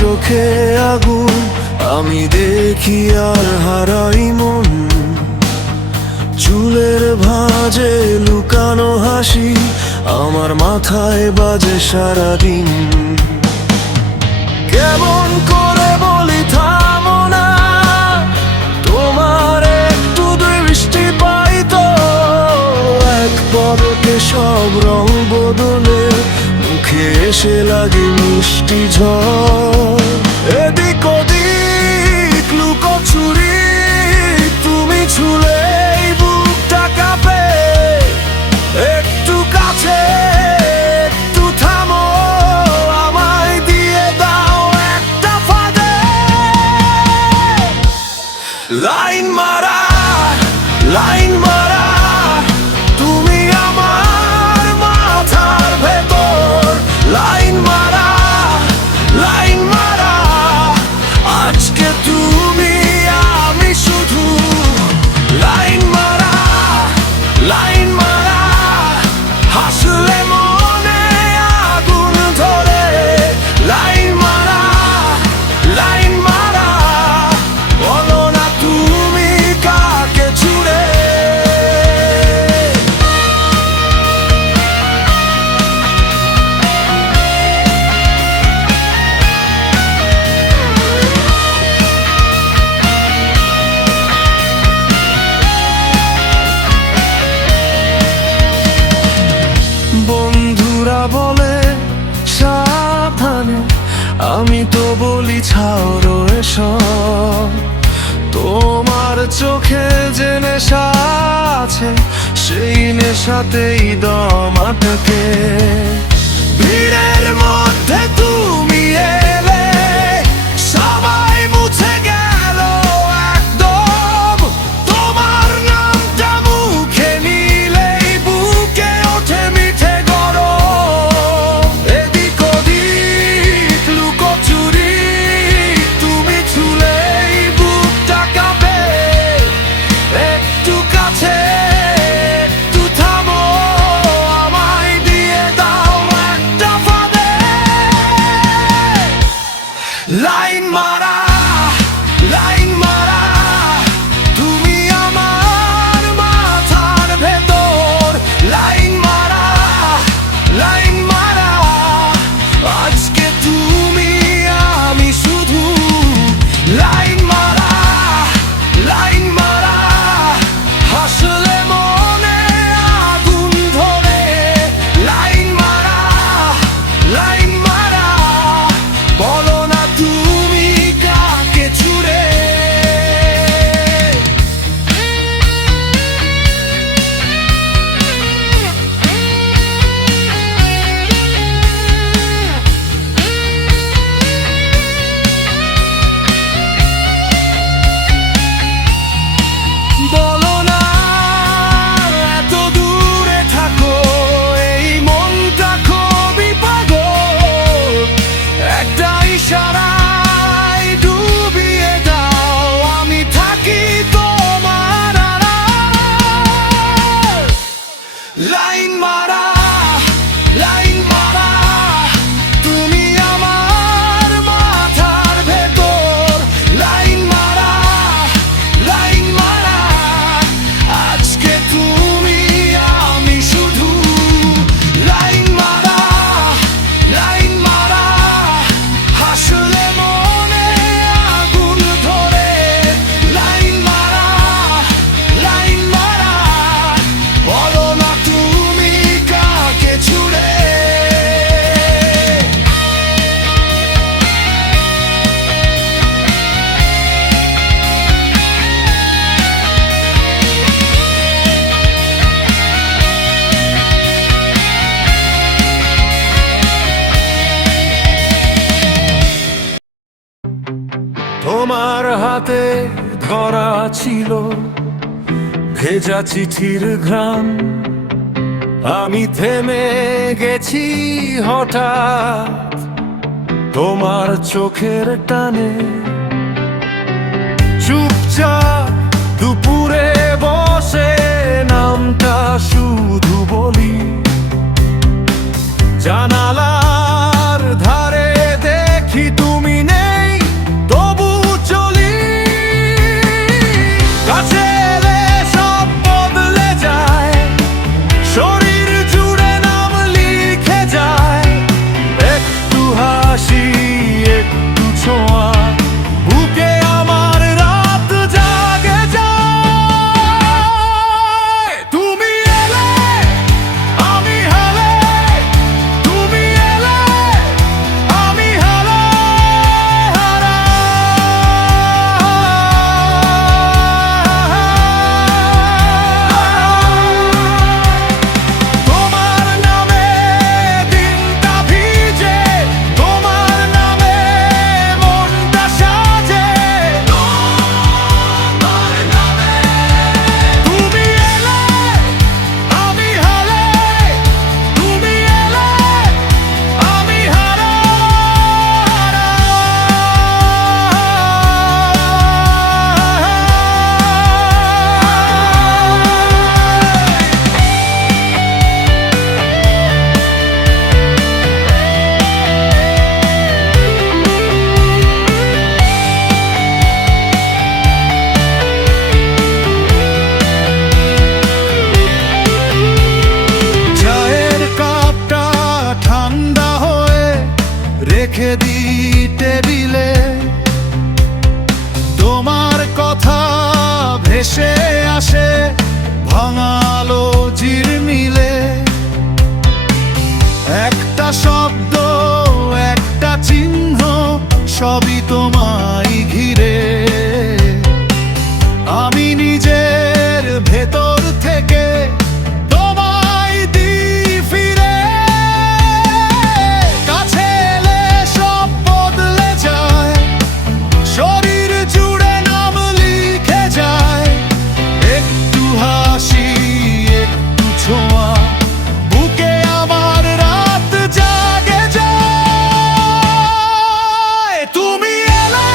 চোখে আগুন আমি দেখি আর হারাই মন, চুলের ভাঁজে লুকানো হাসি আমার মাথায় বাজে সারাদিন। কেমন করে বলি থামো না, তোমার একটু দৃষ্টি পাই তো, এক পলকে সব রং বদলে মুখে এসে লাগে মিষ্টি ঝড়। এদিক ওদিক লুকোচুরি তুমি ছুলেই বুকটা কাঁপে, একটু কাছে একটু থামো, আমায় দিয়ে দাও একটা ফাঁদে। লাইন মারা লাইন মারা তুমি আমার মাথার ভেতর, লাইন মারা লাইন মারা আজকে তুমি আমি শুধু। লাইন মারা লাইন মারা হাসলে মনে আগুন ধরে, লাইন মারা লাইন মারা বলো না তুমি কাকে ছুড়ে। বন্ধুরা বলে সাবধানে, আমি তো বলি ছাড়ো এসব, তোমার চোখে যে নেশা আছে সেই নেশাতেই দম আটকে। ভিড়ের মধ্যে তুমি এলে সবাই মুছে গেল একদম, তোমার নামটা মুখে নিলেই বুকে ওঠে মিঠে গরম। এদিক ওদিক লুকোচুরি তুমি ছুলেই বুকটা কাঁপে, একটু কাছে একটু থামো, আমায় দিয়ে দাও একটা ফাঁদে। লাইন মারা লাইন মারা তুমি আমার মাথার ভেতর, লাইন মারা লাইন মারা আজকে তুমি আমি শুধু। লাইন মারা লাইন মারা হাসলে মনে আগুন ধরে, লাইন মারা লাইন মারা বলো না তুমি কাকে ছুড়ে। বলো না এত দূরে থাকো, এই মনটা খুবই পাগল, একটা ইশারায় ডুবিয়ে দাও, আমি থাকি তোমার আড়াল। লাইন মারা লাইন মারা তুমি আমার মাথার ভেতর, লাইন মারা লাইন মারা আজকে তুমি আমি শুধু। লাইন মারা লাইন মারা হাসলে মনে আগুন ধরে, লাইন মারা লাইন মারা বলো না তুমি কাকে ছুড়ে। তোমার হাতে ধরা ছিল ভেজা চিঠির ঘ্রাণ, আমি থেমে গেছি হঠাৎ তোমার চোখের টানে। চুপচাপ দুপুরে বসে নামটা শুধু বলি, জানালার ধারে দেখি তুমি নেই, তবু চলি। কাছে এলে সব বদলে যায়, শরীর জুড়ে নাম লিখে যায়। একটু হাসি, একটু ছোঁয়া, বুকে আমার রাত জাগে যায়। তুমি এলে আমি হালে, তুমি এলে আমি হালে হারা। তোমার নামে দিনটা ভিজে, তোমার নামে মনটা সাজে। তোমার নামে তুমি এলে আমি হালে, তুমি এলে আমি হারা হারা। চায়ের কাপটা ঠান্ডা হয়ে রেখে দিই টেবিলে, তোমার কথা ভেসে আসে ভাঙালো ঝিলমিলে। একটা শব্দ, একটা চিহ্ন, সবই তোমায় ঘিরে। আমি নিজের ভেতর থেকে তোমায় দিই ফিরে। কাছে এলে সব বদলে যায়, শরীর জুড়ে নাম লিখে যায়। একটু হাসি, একটু ছোঁয়া, বুকে আমার রাত জাগে যায়। তুমি এলে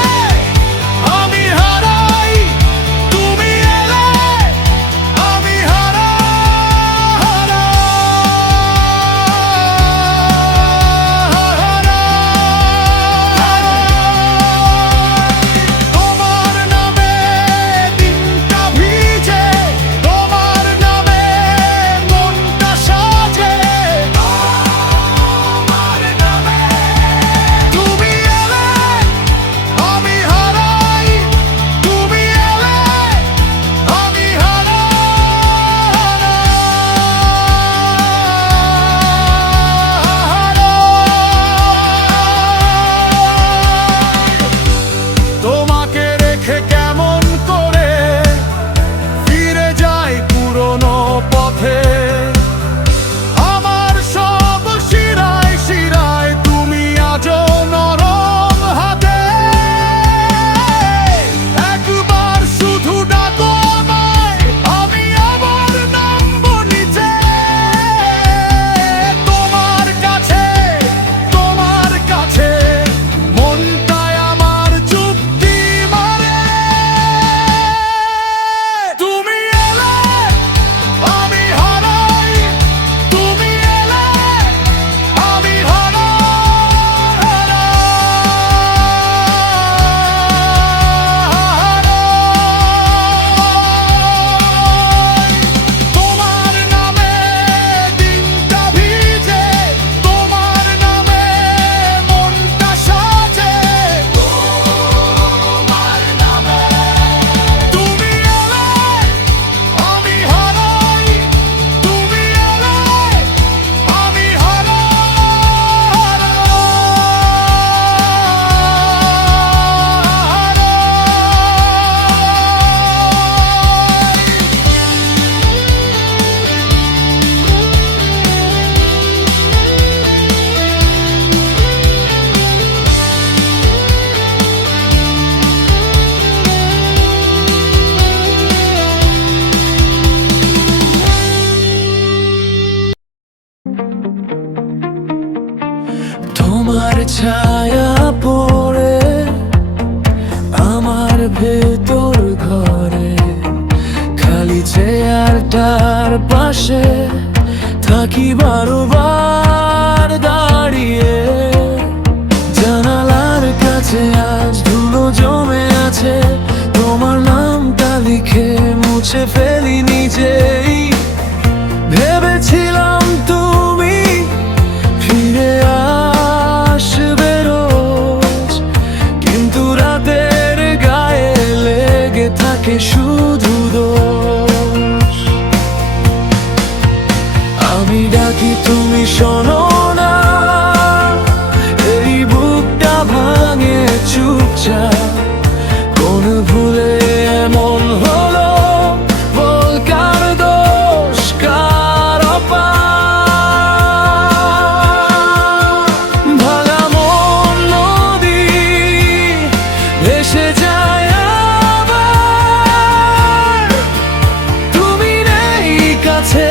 তোমার ছায়া পড়ে আমার ভেতর ঘরে, খালি চেয়ারটার পাশে থাকি বারবার দাঁড়িয়ে। জানালার কাছে আজ ধুলো জমে আছে, তোমার নামটা লিখে মুছে ফেলি নিজেই। ভেবেছিলাম তুমি ফিরে আসবে রোজ, কিন্তু রাতের গায়ে লেগে থাকে শুধু দোষ। আমি ডাকি তুমি শোনো না, এই বুকটা ভাঙে চুপচাপ। কোন ভুলে এমন হলো, বল কার দোষ, কার অপার? ভাঙা মন নদী ভেসে যায় আবার, তুমি নেই কাছে,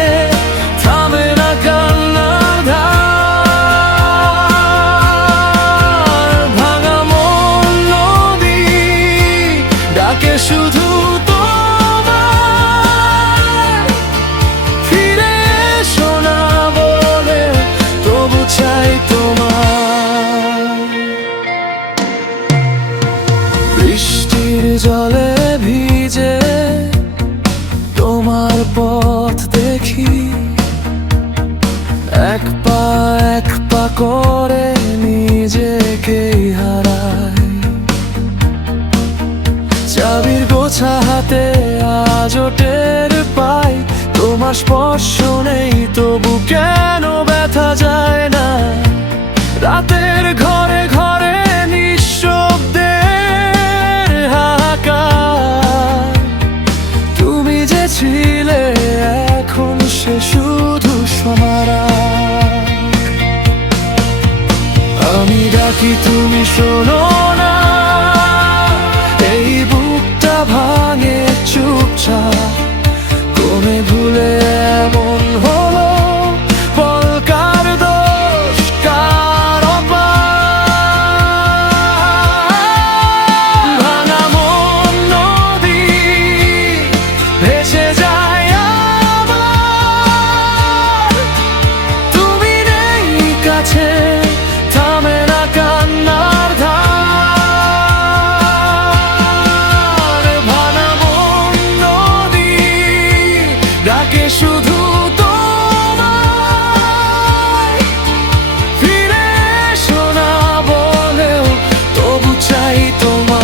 থামে না কান্নার ধার। ভাঙা মন নদী ডাকে শুধু তোমায়, ফিরে এসো না বলে তবু চাই তোমায়। বৃষ্টির জলে ভিজে তোমার পথ দেখি, এক পা করে নিজেকেই হারাই। চাবির গোছা হাতে আজও টের পাই, তোমার স্পর্শ নেই তবু কেন ব্যথা যায় না। রাতের ঘরে ঘরে নিঃশব্দের হাহাকার, তুমি যে ছিলে এখন সে শুধু সমারার। আমি ডাকি তুমি শোনো না, এই বুকটা ভাঙে চুপচাপ। কোনে ভুলে এমন হলো, বল কার দোষ, কার অপার? ভাঙা মন নদী ভেসে যায় আবার, তুমি নেই কাছে, থামে না কান্নার ধার। ভাঙা মন নদী ডাকে শুধু তোমায়, ফিরে এসো না বলেও তবু চাই তোমায়।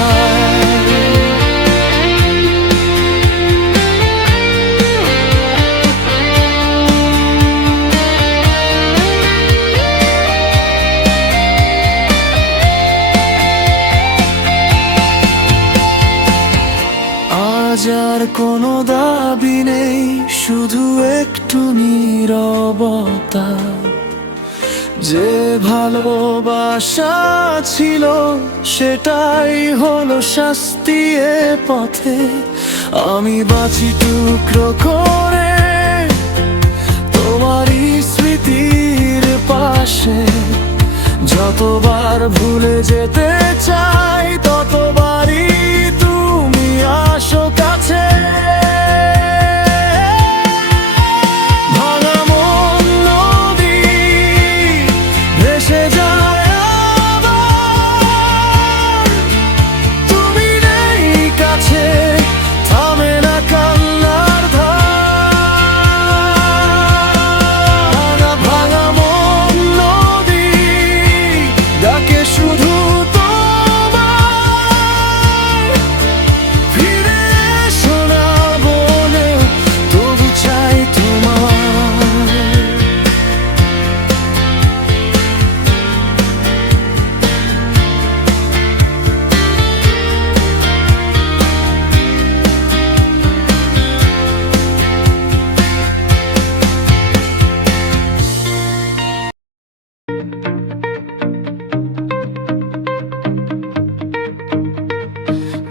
আজ আর কোনো দাবি নেই, শুধু একটু নীরবতা। যে ভালোবাসা ছিল সেটাই হলো শাস্তি এ পথে। আমি বাঁচি টুকরো করে তোমারই স্মৃতির পাশে। যতবার ভুলে যেতে চাই ততবারই তুমি আসো কাছে। ভাঙা মন নদী ভেসে যায় আবার, তুমি নেই কাছে, থামে না কান্নার ধার। ভাঙা মন নদী ডাকে শুধু তোমায়, ফিরে এসো না বলে তবু চাই তোমায়।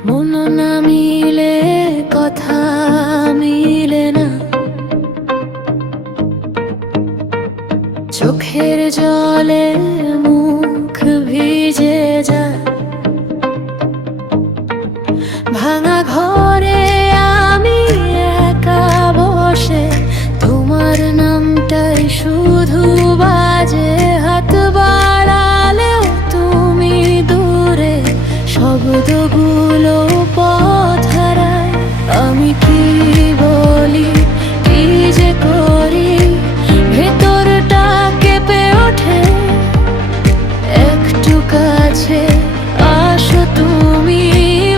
মন না মিলে কথা মিলে না, চোখের জলে মুখ ভিজে যায়। ভাঙা ঘরে আমি একা বসে তোমার নামটাই শুধু বাজে। হাত বাড়ালেও তুমি দূরে, শব্দগুলো পথ হারায়। আমি কি বলি, কি যে করি, ভেতরটা কেঁপে ওঠে। একটু কাছে আসো তুমি,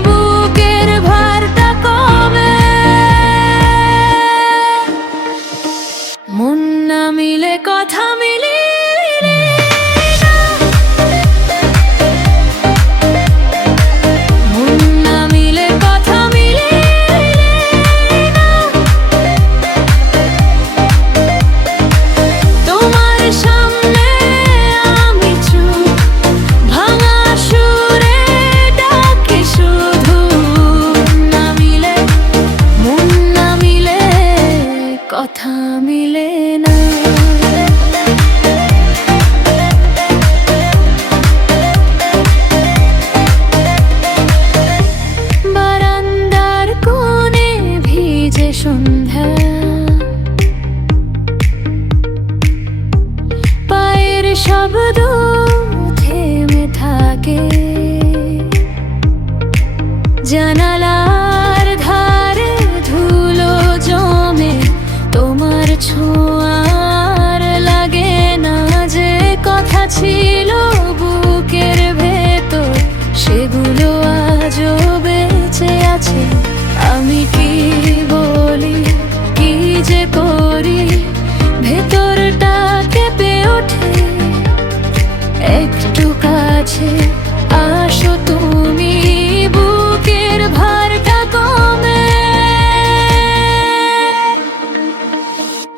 বুকের ভারটা কমে। মন না মিলে কথা মিলি না, মন না মিলে কথা মিলি না। তোমার সামনে আমি চুপ, ভাঙা সুরে ডাকি শুধু। না মিলে, মন না মিলে কথা মিলে না। বারান্দার কোণে ভিজে সন্ধ্যা, পায়ের শব্দ থেমে থাকে। জানালার ধারে ধুলো জমে, তোমার ছোঁয়ার লাগে না। যে কথা ছিল বুকের ভেতর, সেগুলো আজও বেঁচে আছে। আমি কি বলি, কি যে করি, ভেতরটা কেঁপে ওঠে। একটু কাছে আসো তুমি, বুকের ভারটা কমে।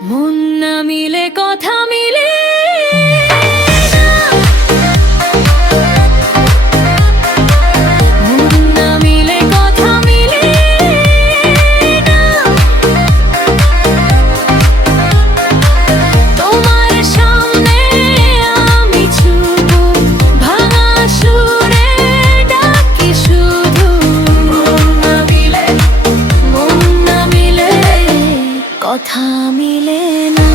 মন না মিলে কথা মিলে না, মন না মিলে কথা মিলে না। তোমার সামনে আমি চুপ, ভাঙা সুরে ডাকি শুধু। মন না মিলে, মন না মিলে কথা মিলে না।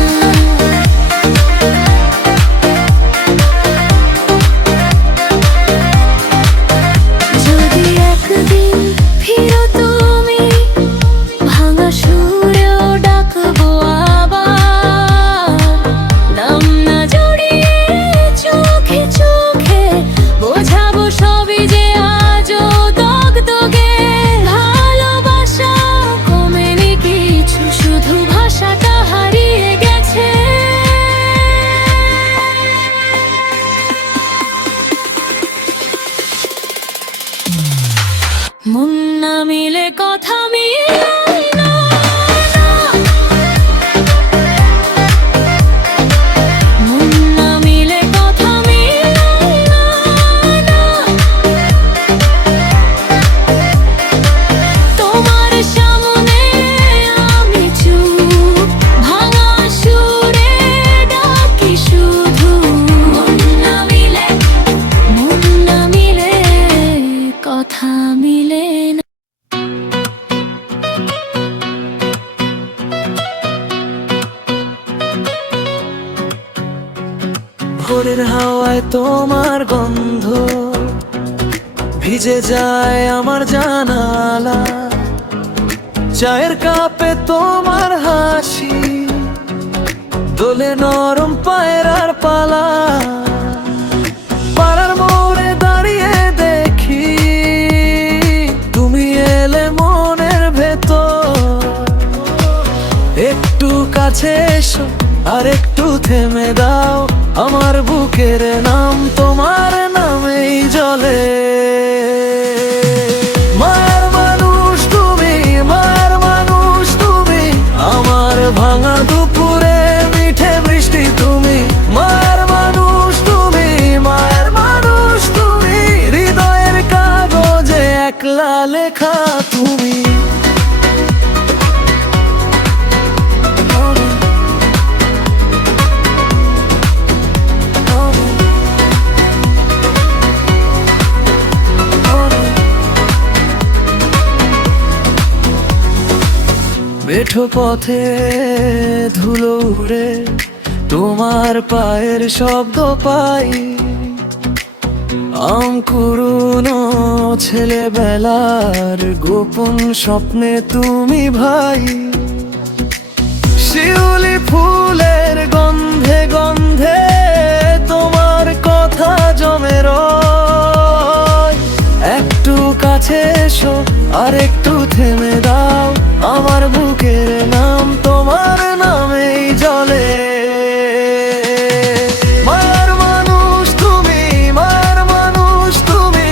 যদি একদিন ফিরো তুমি, ভাঙা সুরেও ডাকবো আবার। নাম না জড়িয়ে চোখে চোখে বোঝাবো সবই যে আজও দগদগে। ভালোবাসা কমেনি কিছু, শুধু ভাষাটা হারিয়ে গেছে। মন না মিলে কথা মিলে না, মন না মিলে কথা মিলে না। তোমার সামনে আমি চুপ, ভাঙা সুরে ডাকি শুধু। মন না মিলে, মন না মিলে কথা মিলে না। ভোরের হাওয়ায় তোমার গন্ধ ভিজে যায় আমার জানালা। চায়ের কাপে তোমার হাসি দোলে নরম পায়ের আর পালা। পাড়ার মোড়ে দাঁড়িয়ে দেখি তুমি এলে মনের ভেতর। একটু কাছে এসো আর একটু থেমে দাও, আমার বুকের নাম তোমার নামেই জ্বলে। মায়ের মানুষ তুমি, মায়ের মানুষ তুমি, আমার ভাঙা দুপুরে মিঠে বৃষ্টি তুমি। মায়ের মানুষ তুমি, মায়ের মানুষ তুমি, হৃদয়ের কাগজে একলা লেখা তুমি। ওঠো পথে ধুলো উড়ে, তোমার পায়ের শব্দ পাই। কুরুনো ছেলেবেলার গোপন স্বপ্নে তুমি ভাই। শিউলি ফুলের গন্ধে গন্ধে তোমার কথা জমে রয়। একটু কাছে এসো আর একটু থেমে দাও, আমার বুকের নাম তোমার নামেই জলে। মায়ার মানুষ তুমি, মায়ার মানুষ তুমি,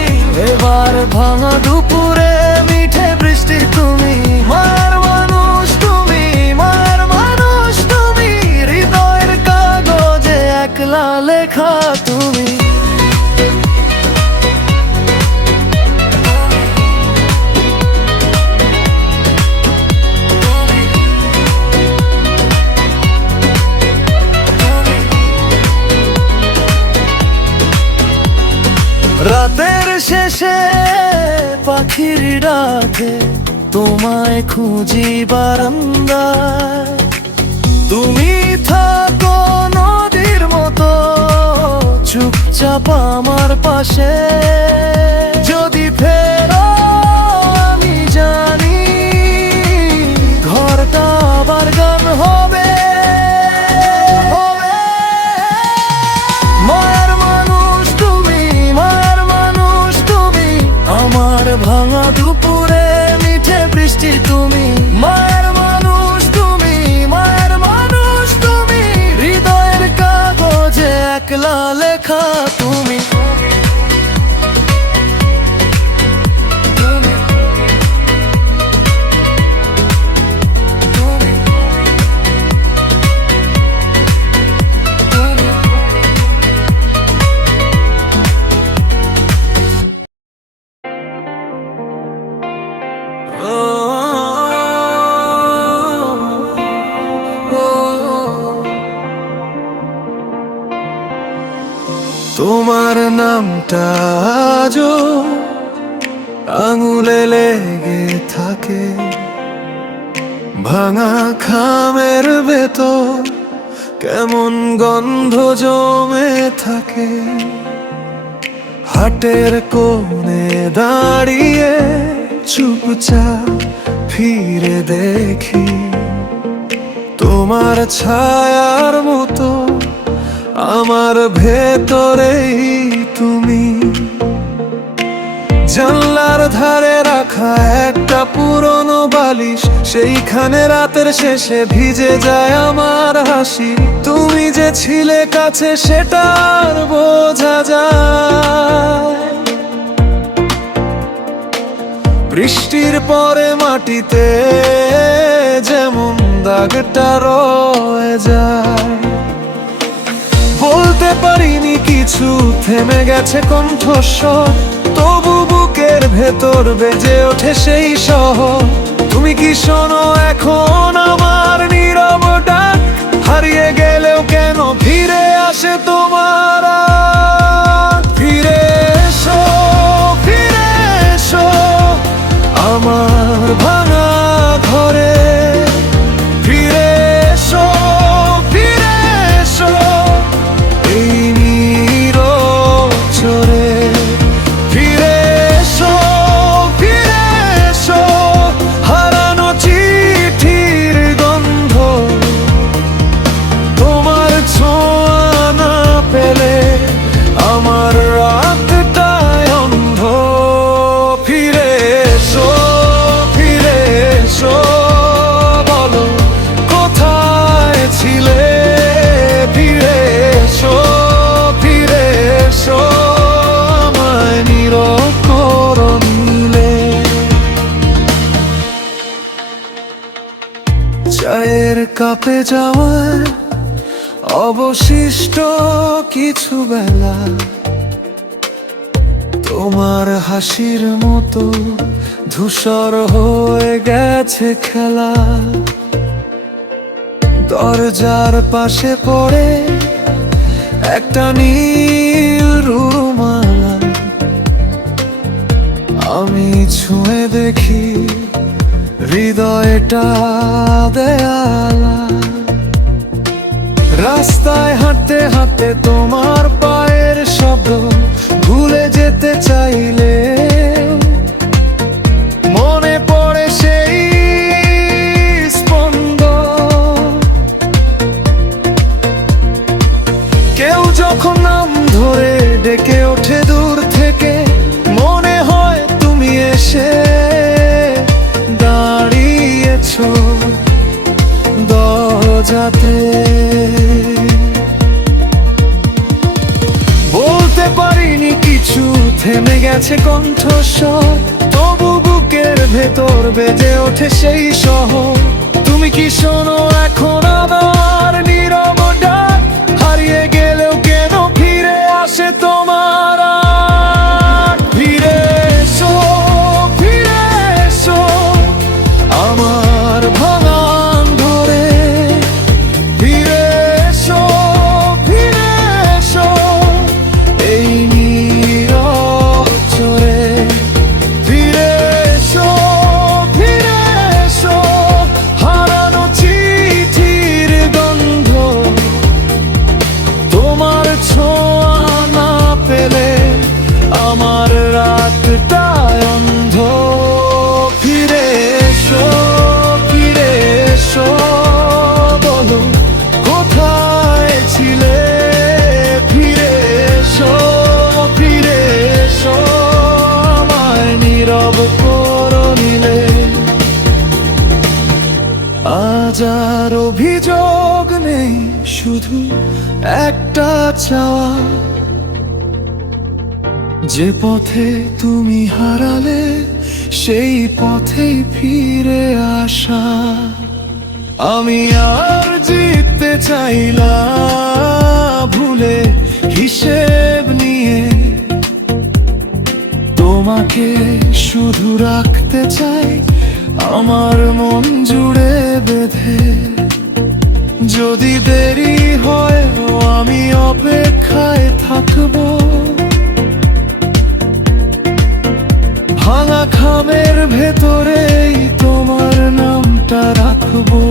এবার ভাঙা দুপুরে মিঠে বৃষ্টি তুমি। মায়ার মানুষ তুমি, মায়ার মানুষ তুমি, হৃদয়ের কাগজে একলা লেখা তুমি। রাতের শেষে পাখির ডাকে তোমায় খুঁজি বারান্দায়। তুমি থাকো নদীর মতো চুপচাপ আমার পাশে। যদি ফেরো আমি জানি ঘরটা আবার গান হবে। মায়ার মানুষ তুমি, মায়ার মানুষ তুমি, আমার ভাঙা দুপুরে মিঠে বৃষ্টি তুমি। মায়ের মানুষ তুমি, মায়ের মানুষ তুমি, হৃদয়ের কাগজে একলা লেখা তুমি। তোমার নামটা আজও আঙুলে লেগে থাকে, ভাঙা খামের ভেতর কেমন গন্ধ জমে থাকে। হাটের কোণে দাঁড়িয়ে চুপচাপ ফিরে দেখি তোমার ছায়ার মতো আমার ভেতরেই তুমি। জানলার ধারে রাখা একটা পুরনো বালিশ, সেইখানে রাতের শেষে ভিজে যায় আমার হাসি। তুমি যে ছিলে কাছে সেটা আর বোঝা যায়। বৃষ্টির পরে মাটিতে যেমন দাগটা রয়ে যায়। বলতে পারিনি কিছু, থেমে গেছে কণ্ঠস্বর, তবু বুকের ভেতর বেজে ওঠে সেই শহর। তুমি কি শোনো এখন আমার নীরব ডাক? হারিয়ে গেলেও কেন ফিরে আসে তোমার আগ? ফিরে এসো, ফিরে এসো আমার ভাঙা ঘরে। ফিরে এসো, ফিরে এসো এই নীরব চরে। ফিরে এসো, ফিরে এসো হারানো চিঠির গন্ধ। তোমার ছোঁয়া না পেলে আমার রাতটায় অন্ধ। ফিরে এসো, ফিরে এসো বলো কোথায় ছিলে। ফিরে এসো, ফিরে এসো আমায় নীরব করো নিলে। চায়ের কাপে যাওয়ার অবশিষ্ট কিছু বেলা, তোমার হাসির মতো ধূসর হয়ে গেছে খেলা। দরজার পাশে পড়ে একটা নীল রুমালা, আমি ছুঁয়ে দেখি হৃদয়টা দেয়ালা। রাস্তায় হাঁটতে হাঁটতে তোমার পায়ের শব্দ ভুলে যেতে চাইলে মনে পড়ে সেই স্পন্দন। কেউ যখন নাম ধরে ডেকে ওঠে দূর থেকে, মনে হয় তুমি এসে দাঁড়িয়েছো দরজাতে। বলতে পারিনি কিছু, থেমে গেছে কণ্ঠস্বর, তবু বুকের ভেতর বেজে ওঠে সেই শহর। তুমি কি শোনো এখন আমার নীরব ডাক? হারিয়ে গেলেও কেন ফিরে আসে তোমার ডাক? ফিরে এসো, ফিরে এসো আমার ভাঙান ধরে। ফিরে এসো, ফিরে এসো এই নীরব চরে। ফিরে এসো, ফিরে এসো হারানো চিঠির গন্ধ। তোমার ছোঁয়া না পেলে আমার রাতটা অন্ধ। ফিরে এসো, ফিরে এসো বলো কোথায় ছিলে। ফিরে এসো, ফিরে এসো আমায় নীরব করে নিলে। আজ আর অভিযোগ নেই, শুধু একটা চাওয়া, যে পথে তুমি হারালে সেই পথেই ফিরে আসা। আমি আর জিততে চাইলাম ভুলে হিসেব নিয়ে, তোমাকে শুধু রাখতে চাই আমার মন জুড়ে বেঁধে। যদি দেরি হয় আমি অপেক্ষায় থাকবো, ভাঙা খামের ভেতরেই তোমার নামটা রাখবো।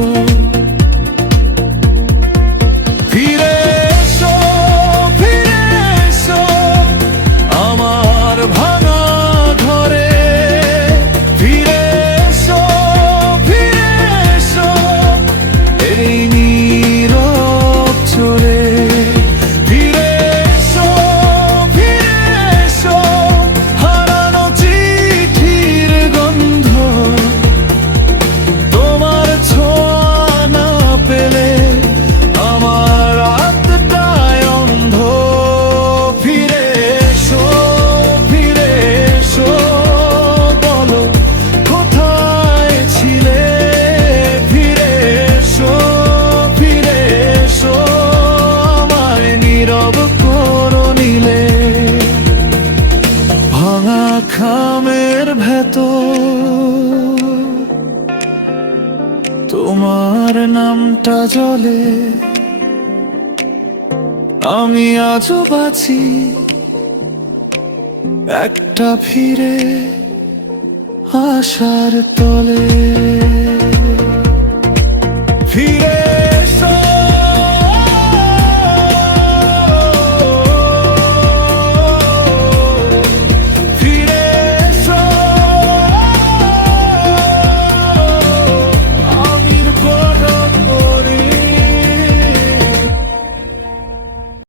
ফিরে এসো, ফিরে এসো আমার ভাঙা ঘরে। ফিরে এসো, ফিরে এসো এই নীরব চরে। ফিরে এসো, ফিরে এসো হারানো চিঠির গন্ধ। তোমার ছোঁয়া না পেলে আমার রাতটায় অন্ধ। ফিরে এসো, ফিরে এসো বলো কোথায় ছিলে। ফিরে এসো, ফিরে এসো আমায় নীরব করে নিলে। ভাঙা খামের ভেতর তোমার নামটা জ্বলে। আমি আজও বাঁচি একটা ফিরে আসার তলে।